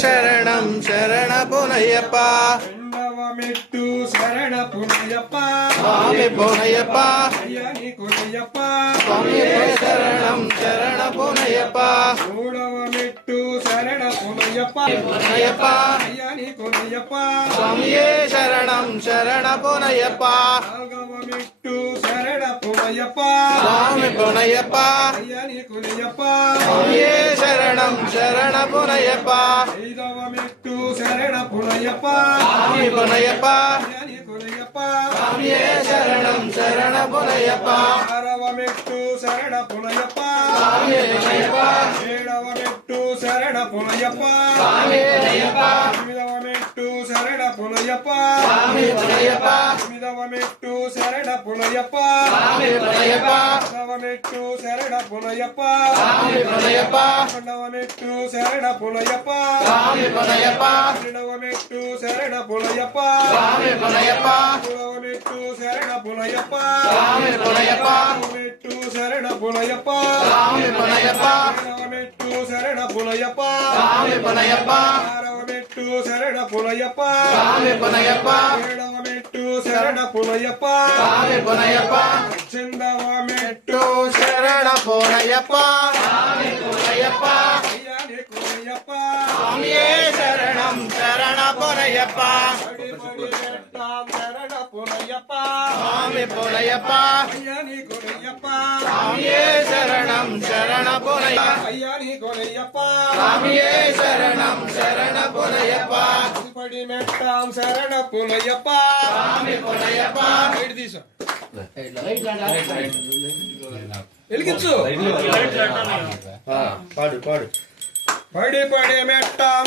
శరణం శరణ పునయ్యప్ప మెట్టు శరణ పునయ్యప్ప స్వామి పునయ్యప్ప అయ్యని కొనయ్యప్ప స్వామి శరణం శరణ పునయ్యప్ప మూడవ మెట్టు శరణ పునయ్యప్ప పునయ్యప్ప అయ్యని కొనయ్యప్ప స్వామియే శరణం శరణ పునయ్యప్ప నాలుగవ మెట్టు శరణ పునయ్యప్ప స్వామి పునయ్యప్ప అయ్యని కొనయ్యప్ప స్వామియే శరణం శరణ పునయ్యప్ప ఐదవ మెట్టు శరణ పునయ్యప్ప స్వామి పునయ్యప్ప అయ్యని కొనయ్యప్ప స్వామియే శరణం శరణ పునయ్యప్ప ఆరవ మెట్టు శరణ పునయ్యప్ప స్వామి పునయ్యప్ప ఏడవ మెట్టు శరణ పునయ్యప్ప స్వామి పునయ్యప్ప ఎనిమిదవ మెట్టు శరణ పునయ్యప్ప స్వామి పునయ్యప్ప తొమ్మిదవ మెట్టు శరణ పునయ్యప్ప స్వామి పునయ్యప్ప పదవ మెట్టు శరణ పునయ్యప్ప స్వామి పునయ్యప్ప 12వ మెట్టు శరణ పునయ్యప్ప స్వామి పునయ్యప్ప 13వ మెట్టు శరణ పునయ్యప్ప స్వామి పునయ్యప్ప 14వ మెట్టు శరణ పునయ్యప్ప స్వామి పునయ్యప్ప 15వ మెట్టు శరణ పునయ్యప్ప స్వామి పునయ్యప్ప 16వ మెట్టు శరణ పునయ్యప్ప స్వామి పునయ్యప్ప 16వ మెట్టు శరణ పునయ్యప్ప స్వామి పునయ్యప్ప 17వ మెట్టు శరణ పునయ్యప్ప స్వామి పునయ్యప్ప 18వ మెట్టు టు శరణ పునయ్యప్ప స్వామి పునయ్యప్ప అయ్యని కొనయ్యప్ప స్వామియే శరణం శరణ పునయ్యప్ప పడి పడి పెట్టాం శరణ పునయ్యప్ప స్వామి పునయ్యప్ప అయ్యని కొనయ్యప్ప స్వామియే శరణం శరణ పునయ్యప్ప అయ్యని కొనయ్యప్ప స్వామియే శరణం శరణ పునయ్యప్ప పడి మెట్టాం శరణ పునయ్యప్ప స్వామి పునయ్యప్ప బయట తీసా వెలిగించు పాడు పాడు పడి పడి మెట్టాం